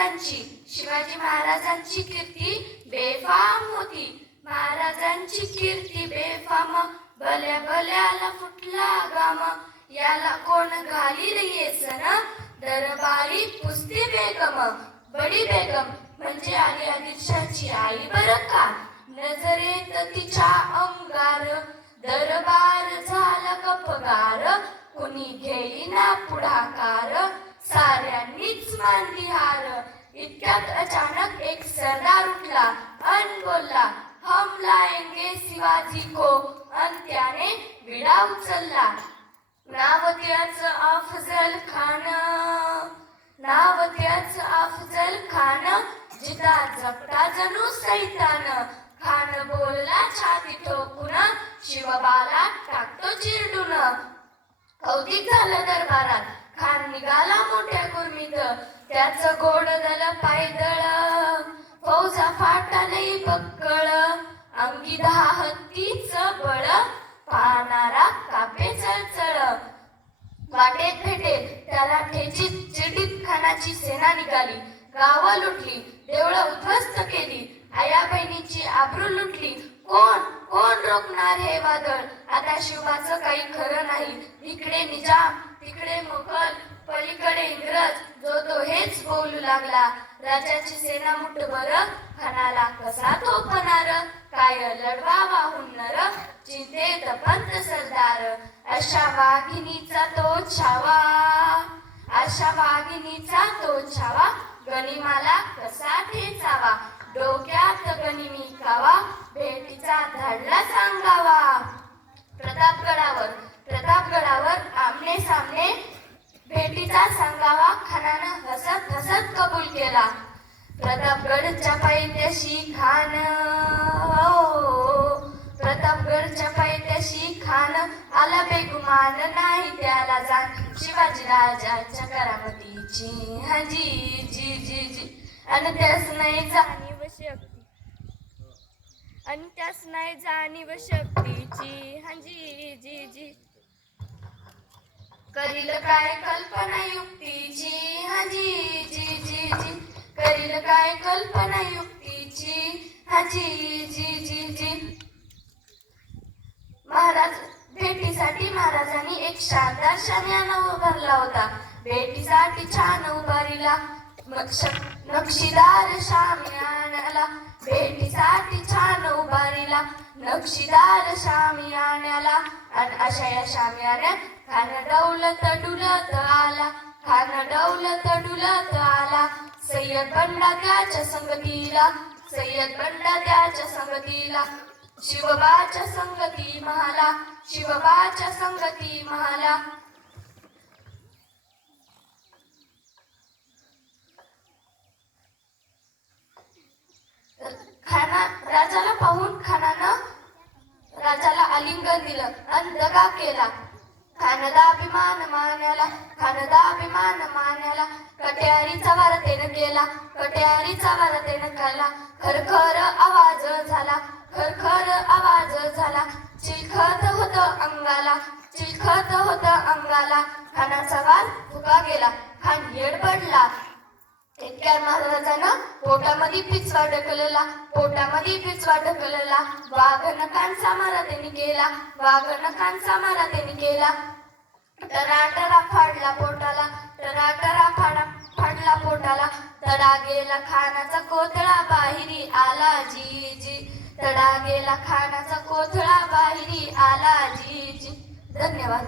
महाराजांची शिवाजी महाराजांची कीर्ती बेफाम होती. महाराजांची कीर्ती बेफाम भल्या भल्याला फुटला गाम. याला कोण घालील येसन दरबारी पुसती बेगम. बडी बेगम म्हणजे आली आदिलशाची आई बरं का. नजरेत तिच्या अंगार दरबार झाला गपगार. कुणी घेईना पुढाकार साऱ्यांनीच मानली हार. इतक्यात अचानक एक सरदार उठला अन बोलला हम लाएंगे शिवाजी को. अन त्याने विडा उचलला. नाव त्याचं अफजल खान. नाव त्याचं अफजल खान. जिता जपता जणू सैतान. खान बोलला छाती ठोकून शिवबाला टाकतो चिरडून. कौतिक झालं दरबारात. खान निघाला मोठ्या कुर्मीत. त्याचं गोड दल पायदळ. फौजा फाटा लई बक्कळ. अंगी 10 हत्तीचं बळ. पाहणारा कापे चळचळ. वाटेत भेटेल त्याला ठेचीत चिडीत खानाची सेना निघाली. गावं लुटली. देवळं उद्ध्वस्त केली. आया बहिणीची आबरू लुटली. कोण कोण रोखणार हे वादळ. आता शिवबाचं काही खरं नाही. इकडे निजाम तिकडे मुघल पलीकडे इंग्रज. जो तो हेच बोलू लागला. राजाची सेना मुठभर खानाला कसा थोपणार. काय लढवा वाहून नर चिंतेत पंत सरदार. अशा वाघिणीचा तो छावा. अशा वाघिणीचा तो छावा. गनिमाला कसा ठेचावा. डोक्यात गनिमी खावा. भेटीचा धाडला सांगावा. प्रतापगडावर आमने सामने भेटीचा सांगावा. खानानं हसत हसत कबूल केला. प्रतापगडच्या पायथ्याशी खान. प्रतापगडच्या पायथ्याशी खान. आला बेगुमान नाही त्याला जाण. शिवाजी राजाच्या करामतीची हाजी जी जी जी. आणि त्यास नाही जाणीव शक्ती. आणि त्यास नाही जाणीव शक्तीची हाजी जी जी. करील काय कल्पना युक्तीची हाजी जी जी जी. करील काय कल्पना युक्तीची हाजी जी जी जी. महाराज भेटीसाठी महाराजांनी एक शानदार शामियाना उभारला होता. भेटीसाठी छान उभारीला नक्षीदार शामियानाला. भेटीसाठी छान उभारीला नक्षीदार शामियानाला. आणि अशा या शामियान्यात खान डौलत डुलत आला. खान डौलत डुलत आला. सय्यद बंडा त्याच्या संगतीला. सय्यद बंडा त्याच्या संगतीला. शिवबाच्या संगती महाला. शिवबाच्या संगती महाला. राजाला पाहून खानानं राजाला आलिंगन दिलं आणि दगा केला. खानदा अभिमान मान्याला. खानदा अभिमान मान्याला. कट्यारीचा वारतेनं केला. कट्यारीचा वारतेनं केला. खरखर आवाज झाला. खरखर आवाज झाला. चिलखत होत अंगाला. चिलखत होत अंगाला. खानाचा वार फुका गेला. खान येड पडला. इतक्या महाराजानं पोटामध्ये पिचवा ढकलला. पोटामध्ये पिचवा ढकलला. वाघन कांचा मारा त्यांनी केला. वाघन कांचा मारा त्यांनी केला. टराटरा फाडला पोटाला. टराटरा फाडला पोटाला. तडा गेला खानाचा कोथळा बाहेरी आला जी जी. तडा गेला खानाचा कोथळा बाहेरी आला जी जी. धन्यवाद.